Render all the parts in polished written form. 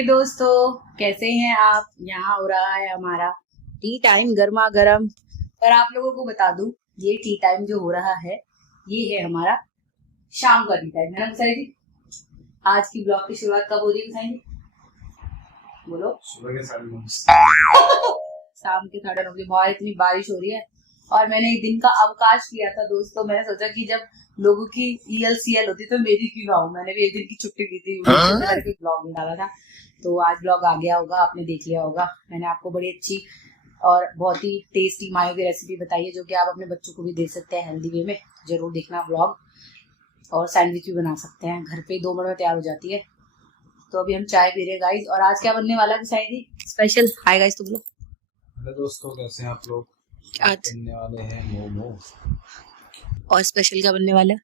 हे दोस्तों, कैसे हैं आप। यहाँ हो रहा है हमारा टी टाइम गर्मा गर्म। पर आप लोगों को बता दूं, ये टी टाइम जो हो रहा है ये है हमारा शाम का टी टाइम है ना सारी जी। आज की ब्लॉग की शुरुआत कब हो रही है सारी? बोलो। सुबह के 9:30 शाम के 9:30 बाहर इतनी बारिश हो रही है और मैंने एक दिन का अवकाश लिया था दोस्तों। मैंने सोचा कि जब लोगों की ELCL होती तो मेरी क्यों ना हो। मैंने भी एक दिन की छुट्टी ली थी, ब्लॉग नहीं डाला था, तो आज ब्लॉग आ गया होगा, आपने देख लिया होगा। मैंने आपको बड़ी अच्छी और बहुत ही टेस्टी मायो की रेसिपी बताई है जो कि आप अपने बच्चों को भी दे सकते हैं हेल्दी वे में। जरूर देखना ब्लॉग। और सैंडविच भी बना सकते हैं घर पे, 2 मिनट में तैयार हो जाती है। तो अभी हम चाय पी रहे हैं गाइस। और आज क्या बनने वाला है शायद स्पेशल? हाय गाइस, तुम लोग। हेलो दोस्तों, कैसे हैं आप लोग? आज बनने वाले हैं मोमो। और स्पेशल क्या बनने वाला है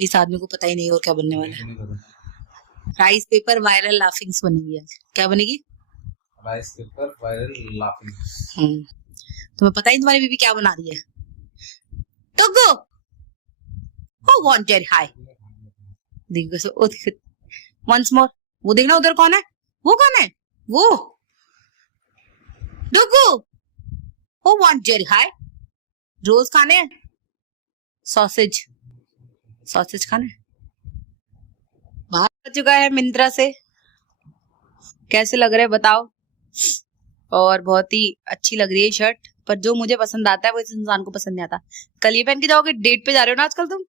इस आदमी को पता ही नहीं और क्या बनने वाला है। राइस पेपर वायरल लाफिंग्स बनेगी आज। क्या बनेगी? Rice paper viral laughing. तुम्हें पता ही तुम्हारी बीबी क्या बना रही है? टोगो हो वांटेड हाय। देखो सो ओ वंस मोर। वो देखना उधर कौन है, वो कौन है? वो डोगो हो वांटेड हाय। रोज खाने हैं सॉसेज, सॉसेज खाने। बाहर आ चुका है मिंत्रा से। कैसे लग रहे हैं बताओ। और बहुत ही अच्छी लग रही है शर्ट, पर जो मुझे पसंद आता है वो इस इंसान को पसंद नहीं आता। कल ये पहन के जाओगे? डेट पे जा रहे हो ना आजकल तुम?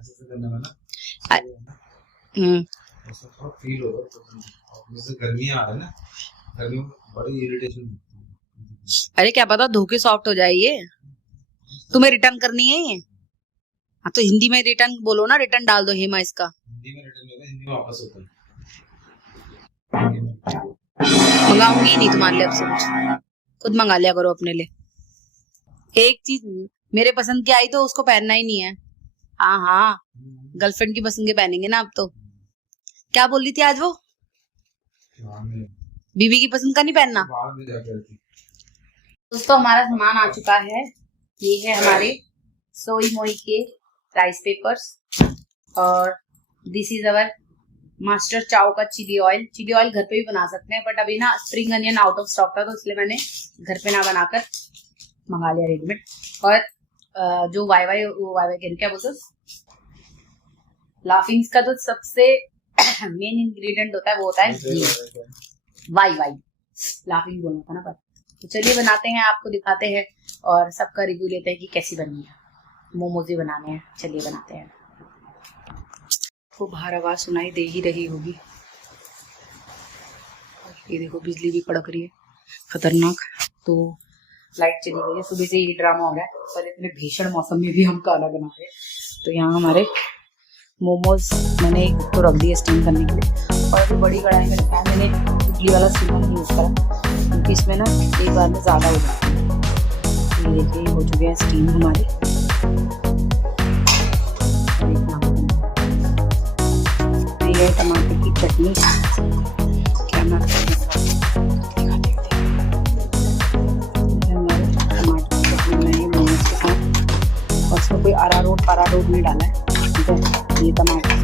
ऐसे करने में ना ऐसा थोड़ा फील होगा। तो जैसे गर्मी आ रहा है ना, गर्मी में बड़ी इरिटेशन। अरे क्या पता धोके सॉफ्ट हो जाए ये। तुम्हें रिटर्न करनी है ये? हाँ तो हिंदी में रिटर्न बोलो ना, रिटर्न डाल दो हेमा इसका। हिंदी में रिटर्न होगा, हिंदी में वापस होता है। मंगाऊंगी नहीं तुम्हारे लिए अब से कुछ, खुद मंगा लिया करो अपने लिए। एक चीज मेरे पसंद की आई तो उसको पहनना ही नहीं है। हाँ हाँ, गर्लफ्रेंड की पसंद के पहनेंगे ना अब तो। क्या बोल रही थी आज वो? बीबी की पसंद का नहीं पहनना। दोस्तों हमारा सामान आ चुका है। ये है हमारे सोई मोई के राइस पेपर्स और दिस इज अवर मास्टर चाव का चिली ऑयल। चिली ऑयल घर पे भी बना सकते हैं, बट अभी ना spring onion out of stock था तो इसलिए मैंने घर पे ना बनाकर मंगा लिया रेडीमेड। और जो वाई क्या बोलते हैं, लाफिंग्स का तो सबसे मेन इंग्रेडिएंट होता है वो होता है ये वाई लाफिंग बोलना था ना। पर तो चलिए बनाते हैं, आपको दिखाते हैं और सबका रिव्यू लेते हैं कि कैसी बनी है। मोमोज भी बनाने हैं, चलिए बनाते हैं। को बाहर आवाज सुनाई दे ही रही होगी। ये देखो बिजली भी कड़क रही है खतरनाक। तो लाइट चली गई है, सुबह से ये ड्रामा हो रहा है, पर इतने भीषण मौसम में भी हम खाना बना रहे हैं। तो यहाँ हमारे मोमोज मैंने एक तो रख दिए स्टीम करने के लिए। और भी बड़ी कढ़ाई में रखा है मैंने, इडली वाला स्टीमर यूज करा क्योंकि इसमें ना एक बार में ज्यादा हो जाता है। ये देखिए हो चुके हैं स्टीम हमारे। ये है टमाटर की चटनी। क्या मैं टमाटर की चटनी बनाई मोमोज के साथ। और इसमें कोई अरारोट नहीं डाला है, ठीक है। ये टमाटर से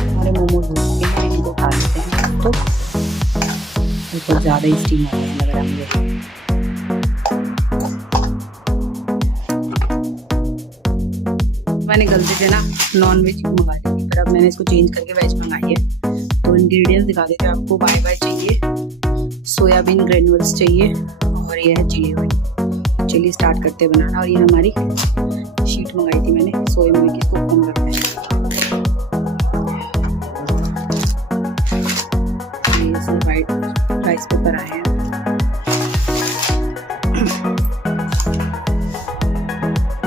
हमारे मोमोज हो चुके हैं, इनको उठा लेते हैं। तो बहुत ज़्यादा ही स्टीम हो रहा है लग रहा है मुझे। मैंने गलती से ना नॉन वेज मंगा ली थी, पर अब मैंने इसको चेंज करके वेज मंगाई है। तो इंग्रेडिएंट्स दिखा देते हैं आपको। बाय चाहिए, सोयाबीन ग्रेन्यूल्स चाहिए और ये है चिली ऑयल। चलिए स्टार्ट करते हैं बनाना। और ये हमारी शीट मंगाई थी मैंने सोया में, इसको कम करते हैं। ये वाइट राइस पेपर आए हैं।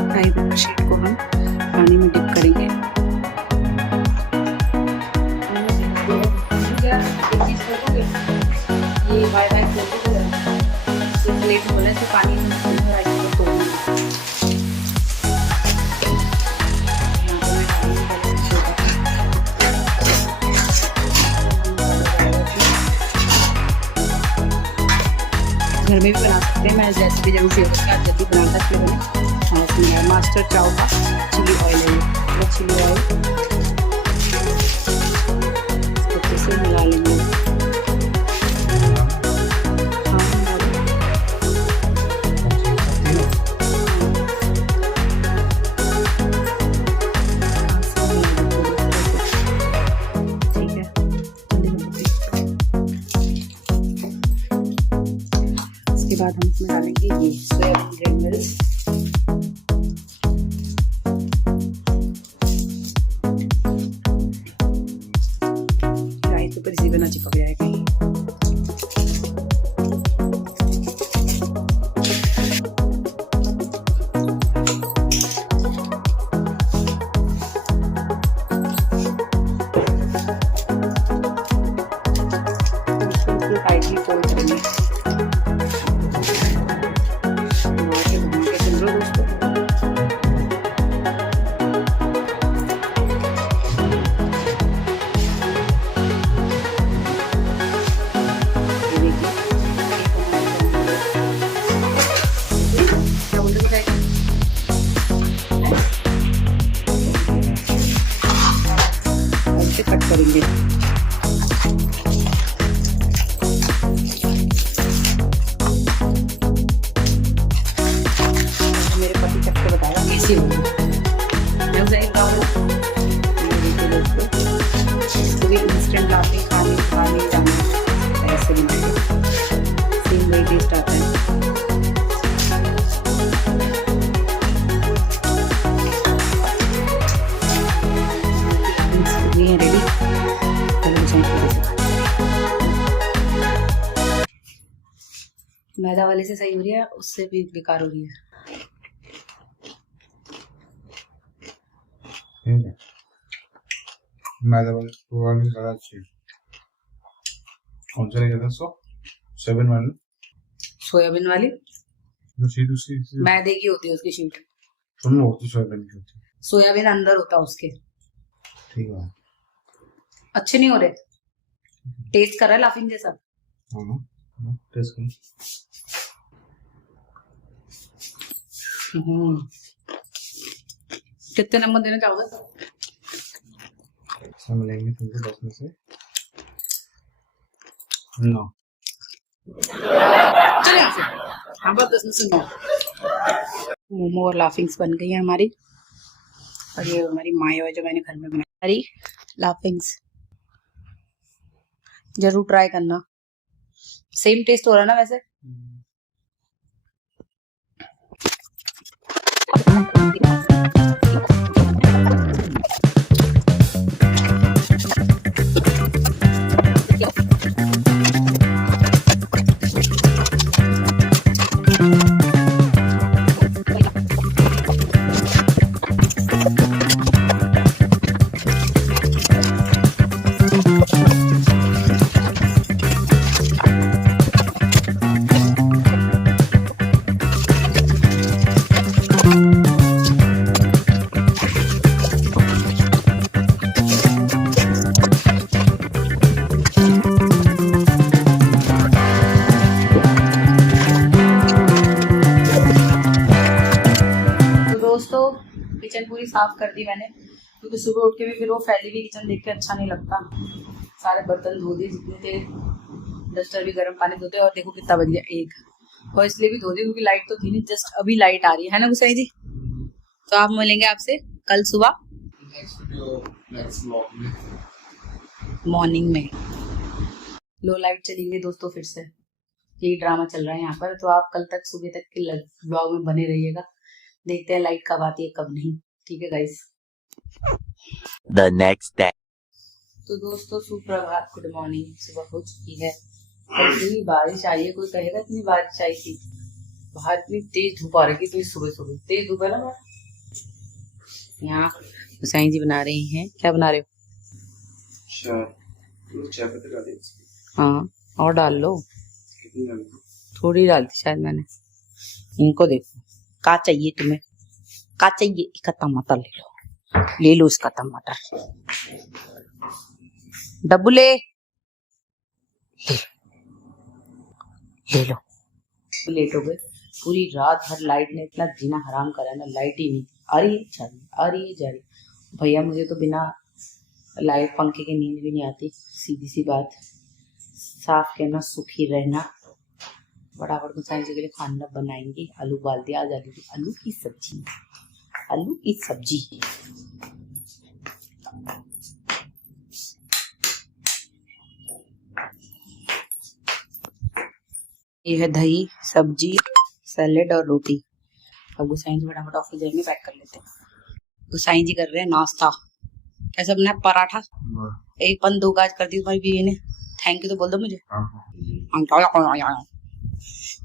राइस पेपर शीट को हम पानी में डिप करेंगे। ये प्लेट बोला तो पानी में राइस पेपर को घर में भी बना सकते हैं। मैं इस रेसिपी जरूर शेयर करके आप जल्दी बना सकते हैं। मास्टर चाव का चिली ऑयल है, चिली ऑयल इससे मिला लेंगे। इसके बाद हम इसमें डालेंगे ये सोयाबीन ग्रेन्यूल्स। राइस ऊपर इसी बना चिपक जाएगा। टाइटली फोल्ड करेंगे। कट करेंगे। मेरे पति चख के बताया कैसी होगी। इंस्टेंट लाते खाने जाने ऐसे बनाए, सेम वही टेस्ट आता है। रेडी मैदा वाले से सही हो रही है, उससे भी बेकार हो रही है। मैदा वाली ज़्यादा अच्छी है। कौन सा लेके था? सोयाबीन वाली। सोयाबीन वाली जो शीट उसकी मैदे की होती है, उसकी शीट तुम होती सोयाबीन की होती है। सोयाबीन अंदर होता है उसके। ठीक है, अच्छे नहीं हो रहे। टेस्ट कर रहा है लाफिंग जैसा। टेस्ट करो। कितने नंबर देना चाहोगे? मिलेंगे तुमको 10 में से 9। चलिए यहाँ से। हाँ, बस 10 में से 9। मोमो और लाफिंग्स बन गई है हमारी। और ये हमारी मायो है जो मैंने घर में बनाई। हमारी लाफिंग्स जरूर ट्राई करना। सेम टेस्ट हो रहा है ना वैसे। किचन पूरी साफ कर दी मैंने, क्योंकि सुबह उठ के भी फिर वो फैली हुई किचन देख के अच्छा नहीं लगता। सारे बर्तन धो दिए जितने थे, डस्टर भी गर्म पानी धोते। और देखो कितना बज गया 1, और इसलिए भी धो दी क्योंकि लाइट तो थी नहीं, जस्ट अभी लाइट आ रही है ना गुसाई जी। तो आप मिलेंगे आपसे कल सुबह मॉर्निंग में। लो लाइट चली गई दोस्तों, फिर से यही ड्रामा चल रहा है यहाँ पर। तो आप कल तक सुबह तक के ब्लॉग में बने रहिएगा, देखते हैं लाइट कब आती है कब नहीं। ठीक है गाइस। The next day. तो दोस्तों सुप्रभात, गुड मॉर्निंग। सुबह हो चुकी है, कल बारिश आई है। कोई कहेगा इतनी बारिश आई थी? बाहर इतनी तेज धूप आ रही थी, सुबह सुबह तेज धूप है ना। यहाँ हुसैन जी बना रही हैं। क्या बना रहे हो? हाँ, और डाल लो। थोड़ी डालती शायद मैंने। इनको देखो, का चाहिए तुम्हें? का चाहिए? इसका टमाटर ले लो, ले लो इसका टमाटर। डब्बू ले लो। लेट हो गए। पूरी रात भर लाइट ने इतना जीना हराम करा ना, लाइट ही नहीं। आ रही है जा रही, आ रही है जा रही। भैया मुझे तो बिना लाइट पंखे की नींद भी नहीं आती, सीधी सी बात। साफ कहना सुखी रहना। फटाफट गुसाई जी के लिए खाना बनाएंगे। आलू उबाल दिया, आज आलू की सब्जी, आलू की सब्जी। ये है दही, सब्जी, सैलेड और रोटी। अब गुसाई जी फटाफट ऑफिस जाएंगे, पैक कर लेते हैं। गुसाई जी कर रहे हैं नाश्ता। कैसा बना है? पराठा एक पन दो काज कर दी तुम्हारी बीवी ने। थैंक यू तो बोल दो मुझे।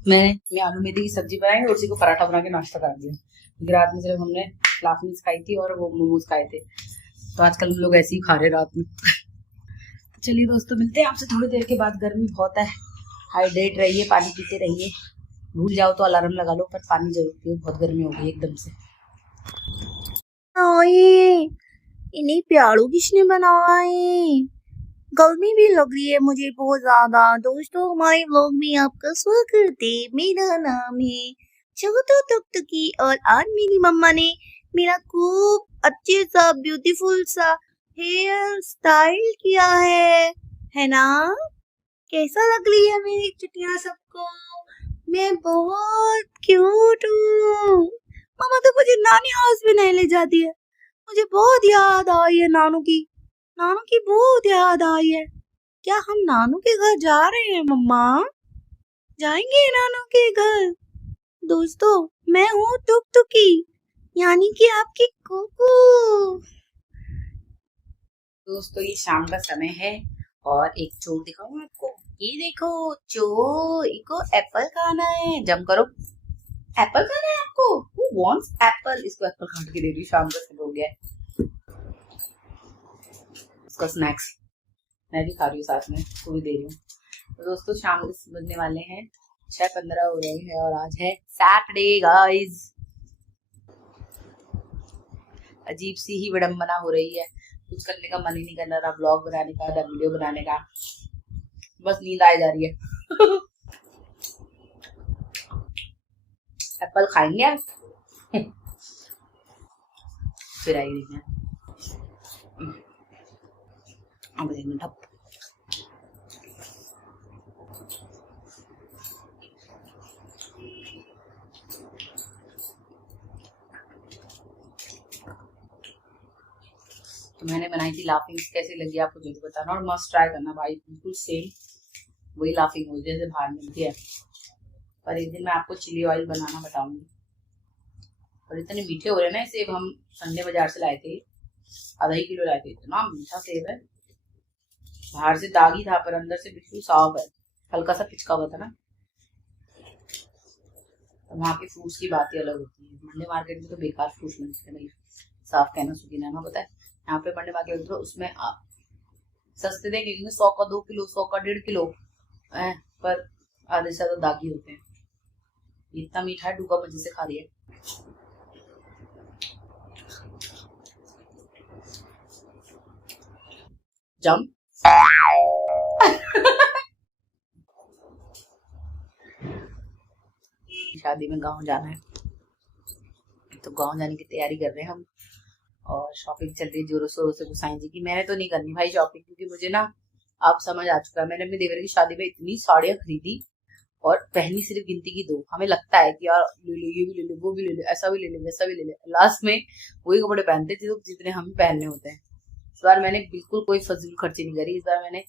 मैं आलू मेथी की सब्जी बनाई और उसी को पराठा बना के नाश्ता कर दिया, क्योंकि रात में सिर्फ हमने लाफिंग्स खाई थी और वो मोमोज खाए थे, तो आजकल हम लोग ऐसे ही खा रहे रात में। तो चलिए दोस्तों, मिलते हैं आपसे थोड़ी देर के बाद। गर्मी बहुत है, हाइड्रेट रहिए, पानी पीते रहिए। भूल जाओ तो अलार्म लगा लो, पर पानी जरूर पियो, बहुत गर्मी हो गई एकदम से। इन्हीं प्याड़ों किसने बनाए? गर्मी भी लग रही है मुझे बहुत ज्यादा। दोस्तों, हमारे व्लॉग में आपका स्वागत है। मेरा नाम है छोटू टुकटुकी और आज मेरी मम्मा ने मेरा खूब अच्छे सा ब्यूटीफुल सा हेयर स्टाइल किया है ना? कैसा लग रही है मेरी चुटिया सबको? मैं बहुत क्यूट हूँ। मम्मा तो मुझे नानी हाउस में नहीं ले जाती है। मुझे बहुत याद आई है नानू की बहुत याद आई है। क्या हम नानू के घर जा रहे हैं मम्मा? जाएंगे नानू के घर। दोस्तों, मैं हूँ टुकटुकी, यानी कि आपकी कुकू। दोस्तों, ये शाम का समय है और एक चोर दिखाऊं आपको। ये देखो चोर, इसको एप्पल खाना है। जम करो, एप्पल खाना है आपको। Who wants Apple? इसको एप्पल काट के दे रही। शाम का समय हो गया है, इसका स्नैक्स मैं भी खा रही हूँ, साथ में इसको भी दे रही हूँ। तो दोस्तों, शाम के बजने वाले हैं 6:15 हो रहे हैं और आज है सैटरडे गाइस। अजीब सी ही विडंबना हो रही है, कुछ करने का मन ही नहीं कर रहा, ब्लॉग बनाने का, वीडियो बनाने का, बस नींद आ जा रही है। एप्पल खाएंगे आप? फिर आएगी देखना। अब देखना ठप। तो मैंने बनाई थी लाफिंग्स, कैसी लगी आपको जरूर बताना और मस्ट ट्राई करना भाई, बिल्कुल सेम वही लाफिंग हो जैसे बाहर मिलती है। पर एक दिन मैं आपको चिली ऑयल बनाना बताऊंगी। और इतने मीठे हो रहे हैं ना सेब, हम संडे बाजार से लाए थे, आधा ही किलो लाए थे। इतना मीठा सेब है, बाहर से दागी था पर अंदर से बिल्कुल साफ है, हल्का सा पिचका हुआ था ना। तो वहाँ के फ्रूट्स की बात ही अलग होती है। मंडे मार्केट में तो बेकार फ्रूट्स मिलते हैं भाई, साफ कहना सुखी ना पता है। यहाँ पे मंडे मार्केट उतरो, उसमें आप सस्ते देंगे 100 का 2 किलो, 100 का 1.5 किलो, पर आधे से ज्यादा दागी होते हैं। इतना मीठा है, डूबा मजे से खा रही है। जम शादी में गांव जाना है, तो गांव जाने की तैयारी कर रहे हैं हम और शॉपिंग चल रही है जोरों शोरों से गुसाई जी की। मैंने तो नहीं करनी भाई शॉपिंग, क्योंकि मुझे ना अब समझ आ चुका है। मैंने अपनी देवर की शादी में इतनी साड़ियां खरीदी और पहनी सिर्फ गिनती की 2। हमें लगता है कि यार ले लो, ये भी ले लो, वो भी ले लो, ऐसा भी ले लो, वैसा भी ले लो, लास्ट में वही कपड़े पहनते थे जितने हमें पहनने होते हैं। इस बार मैंने बिल्कुल कोई फजूल खर्ची नहीं करी। इस बार मैंने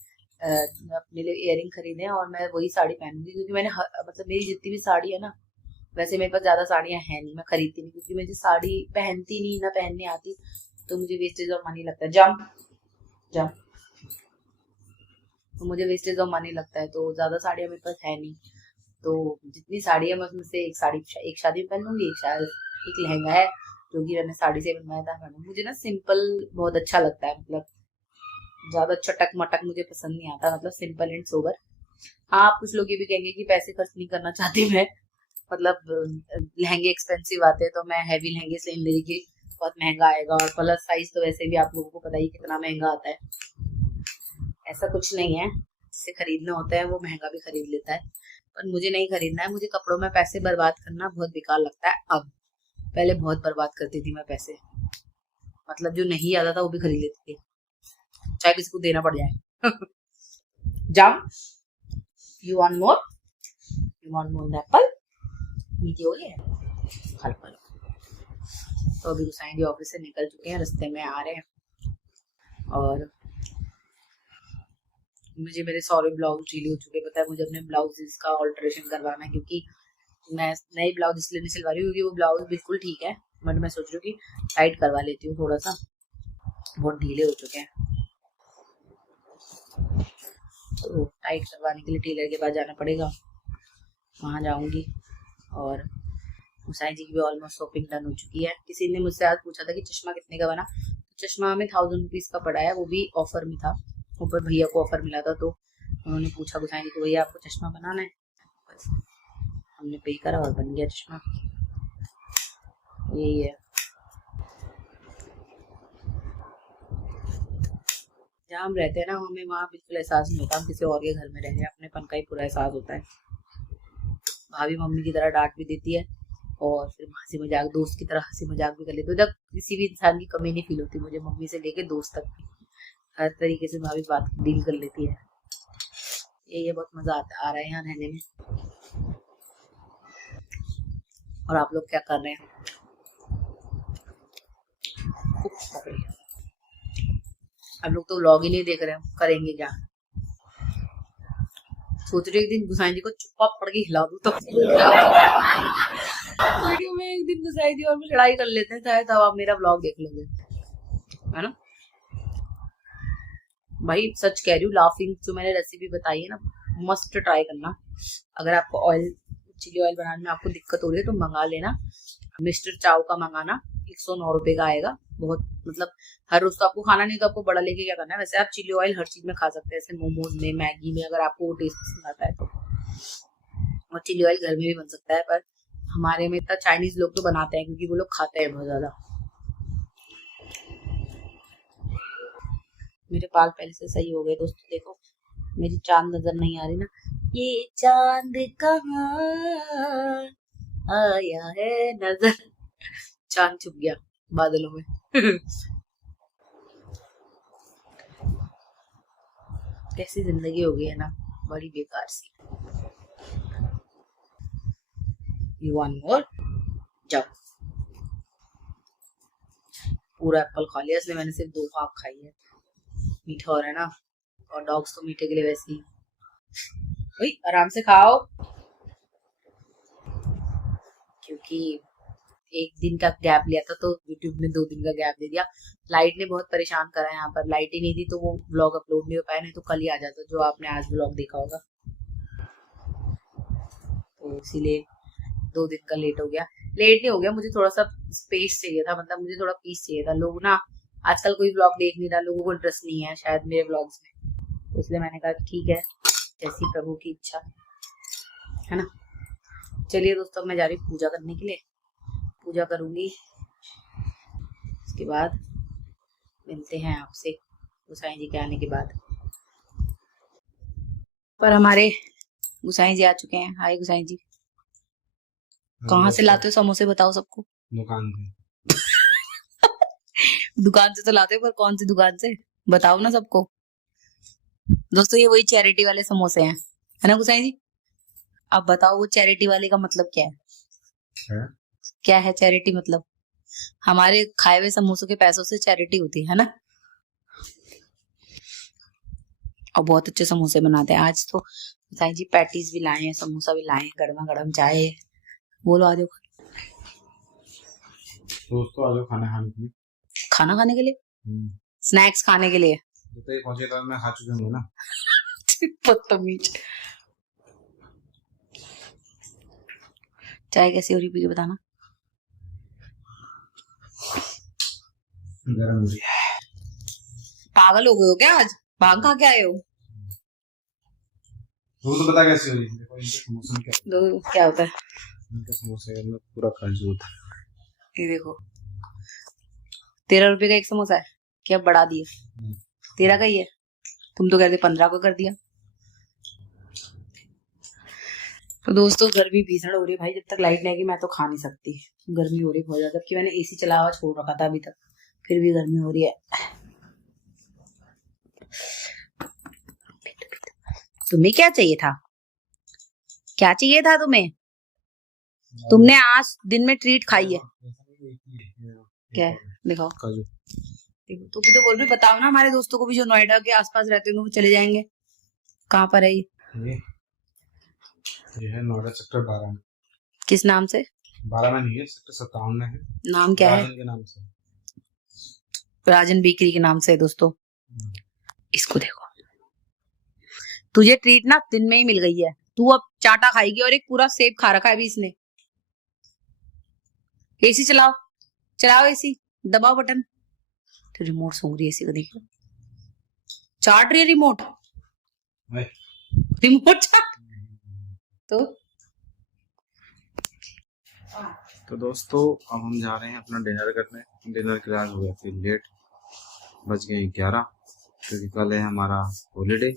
अपने लिए इयररिंग खरीदे और मैं वही साड़ी पहनूंगी, क्योंकि मैंने मतलब मेरी जितनी भी साड़ी है ना, वैसे मेरे पास ज्यादा साड़ियां हैं नहीं, मैं खरीदती नहीं, क्योंकि मुझे साड़ी पहनती नहीं, ना पहनने आती, तो मुझे वेस्टेज ऑफ मनी लगता है। जम तो मुझे वेस्टेज ऑफ मनी लगता है, तो ज्यादा साड़ियां मेरे पास है नहीं। तो जितनी साड़ी है मैं उसमें से एक शादी में पहन लूंगी, एक लहंगा है जो कि मैंने साड़ी से बनवाया था। मुझे ना सिंपल बहुत अच्छा लगता है, मतलब ज्यादा चटक मटक मुझे पसंद नहीं आता, मतलब सिंपल एंड सोबर। हाँ, कुछ लोग ये भी कहेंगे कि पैसे खर्च नहीं करना चाहती मैं, मतलब लहंगे एक्सपेंसिव आते हैं, तो मैं हैवी लहंगे से नहीं लेगी, बहुत महंगा आएगा। और प्लस साइज तो वैसे भी आप लोगों को पता ही कितना महंगा आता है। ऐसा कुछ नहीं है, जिससे खरीदना होता है वो महंगा भी खरीद लेता है, पर मुझे नहीं खरीदना है। मुझे कपड़ों में पैसे बर्बाद करना बहुत बेकार लगता है। अब पहले बहुत बर्बाद करती थी मैं पैसे, मतलब जो नहीं आता था वो भी खरीद लेती थी। चाहे किसी को देना पड़ जाए। जाम, यू वांट मोर एप्पल? मीठी हो गई है, खा लो। तो अभी गुसाई जी ऑफिस से निकल चुके हैं, रास्ते में आ रहे हैं और मुझे मेरे सारे ब्लाउज ढीले हो चुके हैं। पता है, मुझे अपने ब्लाउजेस का ऑल्टरेशन करवाना है क्योंकि मैं नई ब्लाउज इसलिए नहीं सिलवा रही हूँ क्योंकि वो ब्लाउज बिल्कुल ठीक है, बट मैं सोच रही हूँ कि टाइट करवा लेती हूँ थोड़ा सा, बहुत ढीले हो चुके हैं। तो टाइट करवाने के लिए टेलर के पास जाना पड़ेगा, वहाँ जाऊँगी। और मुसाई जी की भी ऑलमोस्ट शॉपिंग डन हो चुकी है। किसी ने मुझसे आज पूछा था कि चश्मा कितने का बना, चश्मा हमें 1000 रुपीज का पड़ा है, वो भी ऑफर में था, ऊपर भैया को ऑफर मिला था। तो उन्होंने पूछा गुसाई जी को, भैया आपको चश्मा बनाना है? बस हमने पे करा और बन गया चश्मा। यही है, जहाँ हम रहते हैं ना, हमें वहाँ बिल्कुल एहसास नहीं होता हम किसी और के घर में रह रहे हैं, अपनेपन का ही पूरा एहसास होता है। भाभी मम्मी की तरह डांट भी देती है और फिर हंसी मजाक, दोस्त की तरह हंसी मजाक भी कर लेती है। जब किसी भी इंसान की कमी नहीं फील होती मुझे, मम्मी से लेके दोस्त तक हर तरीके से भाभी बात डील कर लेती है। ये बहुत मजा आ रहा है यहाँ रहने में। और आप लोग क्या कर रहे हैं? आप लोग तो व्लॉग ही नहीं देख रहे हैं, करेंगे क्या? सोच रही एक दिन गुसाई जी को चुप्पा पड़ के हिला दूं तो वीडियो में एक दिन गुसाई जी और मैं लड़ाई कर लेते हैं, शायद तब आप मेरा व्लॉग देख लोगे, है ना भाई? सच कह रही हूँ, लाफिंग जो मैंने रेसिपी बताई है ना, मस्ट ट्राई करना। अगर आपको चिली ऑयल बनाने में आपको दिक्कत हो रही है तो मंगा लेना, मिस्टर चाव का मंगाना, 109 रुपए का आएगा। बहुत मतलब हर रोज तो आपको खाना नहीं, तो आपको बड़ा लेके क्या करना है। वैसे आप चिली ऑयल हर चीज में खा सकते हैं, जैसे मोमोज में, मैगी में, अगर आपको वो टेस्ट पसंद आता है तो। और चिली ऑयल घर में भी बन सकता है, पर हमारे में तो चाइनीज लोग तो बनाते हैं क्योंकि वो लोग खाते हैं बहुत ज्यादा। मेरे बाल पहले से सही हो गए दोस्तों, देखो मेरी चांद नजर नहीं आ रही ना, ये चांद कहाँ आया है नजर, चांद छुप गया बादलों में। कैसी जिंदगी हो गई है ना, बड़ी बेकार सी। You want more? जाओ। पूरा एप्पल खा लिया, इसलिए मैंने सिर्फ 2 हाफ खाई है। मीठा हो रहा है ना, और डॉग्स तो मीठे के लिए वैसे ही। भाई आराम से खाओ, क्योंकि एक दिन का गैप लिया था तो YouTube ने 2 दिन का गैप दे दिया। लाइट ने बहुत परेशान करा है, यहाँ पर लाइट ही नहीं थी तो वो व्लॉग अपलोड नहीं हो पाया, नहीं तो कल ही आ जाता जो आपने आज व्लॉग देखा होगा। तो इसीलिए 2 दिन का लेट हो गया। लेट नहीं हो गया, मुझे थोड़ा सा स्पेस चाहिए था, मतलब मुझे थोड़ा पीस चाहिए था। लोग ना आजकल कोई व्लॉग देख नहीं रहा, लोगों को इंटरेस्ट नहीं है शायद मेरे व्लॉग्स में, तो इसलिए मैंने कहा कि ठीक है, जैसी प्रभु की इच्छा, है ना। चलिए दोस्तों, मैं जा रही हूँ पूजा करने के लिए, पूजा करूंगी, उसके बाद मिलते हैं आपसे गुसाई जी के आने के बाद। पर हमारे गुसाई जी आ चुके हैं। हाय गुसाई जी, कहाँ से लाते हो समोसे, बताओ सबको। दुकान से। दुकान से तो लाते हो, पर कौन सी दुकान से बताओ ना सबको। दोस्तों ये वही चैरिटी वाले समोसे हैं, है ना गुसाई जी? अब बताओ वो चैरिटी वाले का मतलब क्या है? क्या है चैरिटी मतलब? हमारे खाए हुए समोसों के पैसों से चैरिटी होती है ना। और बहुत अच्छे समोसे बनाते हैं। आज तो गुसाई जी पैटीज भी लाए हैं, समोसा भी लाए हैं, गरमा गरम चाय। बोलो आ जाओ दोस्तों, आ जाओ खाना खाने के लिए। खाना खाने के लिए? स्नैक्स खाने के लिए? तो ये पहुंचे तो मैं खा चुका हूँ ना। बदतमीज। चाय कैसी हो रही, पी के बताना। गरम हो रही है। पागल हो गए हो क्या? आज भाग खा के आए हो? वो तो पता कैसे हो रही है, देखो इनके समोसे में क्या होता है, इनके समोसे में पूरा काजू होता है। ये देखो 13 रुपए का एक समोसा है, क्या बढ़ा दिए? 13 का ही है, तुम तो कहते 15 का कर दिया। तो दोस्तों गर्मी भीषण हो रही है भाई, जब तक लाइट नहीं आएगी मैं तो खा नहीं सकती, गर्मी हो रही है बहुत ज्यादा। जबकि मैंने एसी चला हुआ छोड़ रखा था अभी तक, फिर भी गर्मी हो रही है। तुम्हें क्या चाहिए था? क्या चाहिए था तुम्हें? तुमने आज दिन में ट्रीट खाई है। क्या है? दिखाओ। काजू। देखो तू भी तो बोल रही, बताओ ना हमारे दोस्तों को भी जो नोएडा के आसपास रहते होंगे वो चले जाएंगे। कहाँ पर है ये है नोएडा सेक्टर 12 में। किस नाम से? 12 में नहीं है, सेक्टर 57 में है। नाम क्या है? राजन के नाम से। राजन बेकरी के नाम से है दोस्तों। इसको देखो, तुझे ट्रीट ना दिन में ही मिल गई है। तू अब चाटा खाएगी और एक पूरा सेब खा रखा है अभी इसने। एसी चलाओ, चलाओ एसी, दबाओ बटन। तो रिमोट सूंघ रही है एसी का, देखो चाट रही है रिमोट। रिमोट चाट। तो दोस्तों अब हम जा रहे हैं अपना डिनर करने। डिनर के आज हो गया फिर लेट, बज गए 11, क्योंकि कल है हमारा हॉलीडे।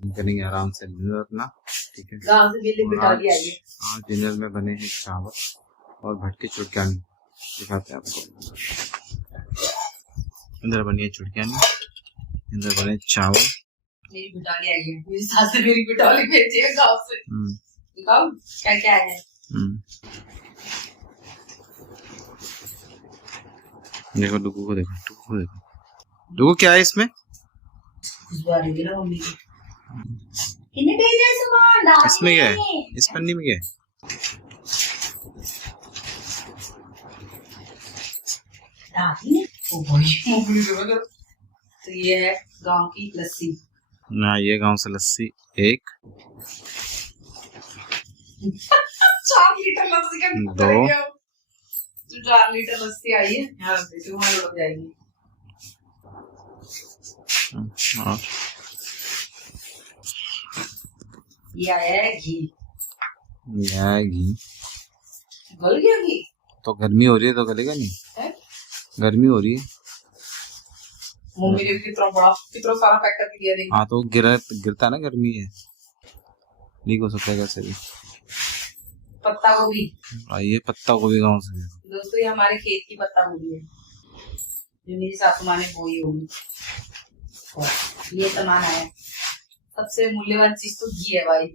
हम करेंगे आराम से डिनर अपना, ठीक है। आज डिनर में बने हैं चावल और भटकी चुटकियानी, दिखाते हैं आपको। इधर बनी है चुटकियानी, इधर बने चावल। मेरी बिटाली आई है, मेरी सास ने मेरी बिटाली भेजी है गाँव से। दिखाओ क्या क्या है। देखो डुगू को देखो, डुगू को देखो। डुगू क्या है इसमें? इसमें क्या है? इस पन्नी में क्या है? तो ये है गांव की लस्सी। ना ये गांव से लस्सी एक 4 लीटर लस्सी का 2 तो 4 लीटर लस्सी आई है यहाँ पे, वहाँ लग जाएगी। और ये आया है घी। घी गल गया घी? तो गर्मी हो रही है तो गलेगा नहीं है? गर्मी हो रही है। मम्मी ने कितना सारा पैक करके दिया। देखिए हाँ तो गिरता ना, गर्मी है, लीक हो सकता है कैसे भी। पत्ता गोभी, ये पत्ता गोभी गाँव से दोस्तों, ये हमारे खेत की पत्ता गोभी है जो मेरी सासू माँ ने बोई होगी। ये सामान आया, सबसे मूल्यवान चीज तो घी है भाई,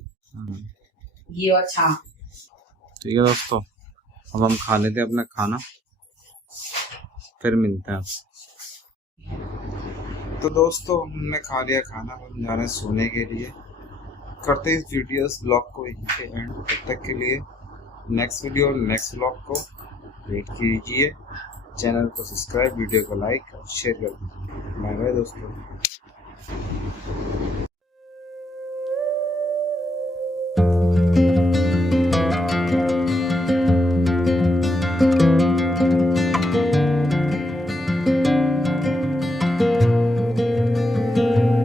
घी और छाछ। ठीक है दोस्तों, अब हम खा लेते हैं अपना खाना, फिर मिलते हैं। तो दोस्तों हमने खा लिया खाना, हम जा रहे हैं सोने के लिए। करते इस वीडियोस ब्लॉग को यहीं पे एंड। तब तक के लिए नेक्स्ट वीडियो नेक्स्ट ब्लॉग को वेट कीजिए। चैनल को सब्सक्राइब, वीडियो को लाइक और शेयर कर दीजिए। बाय बाय दोस्तों।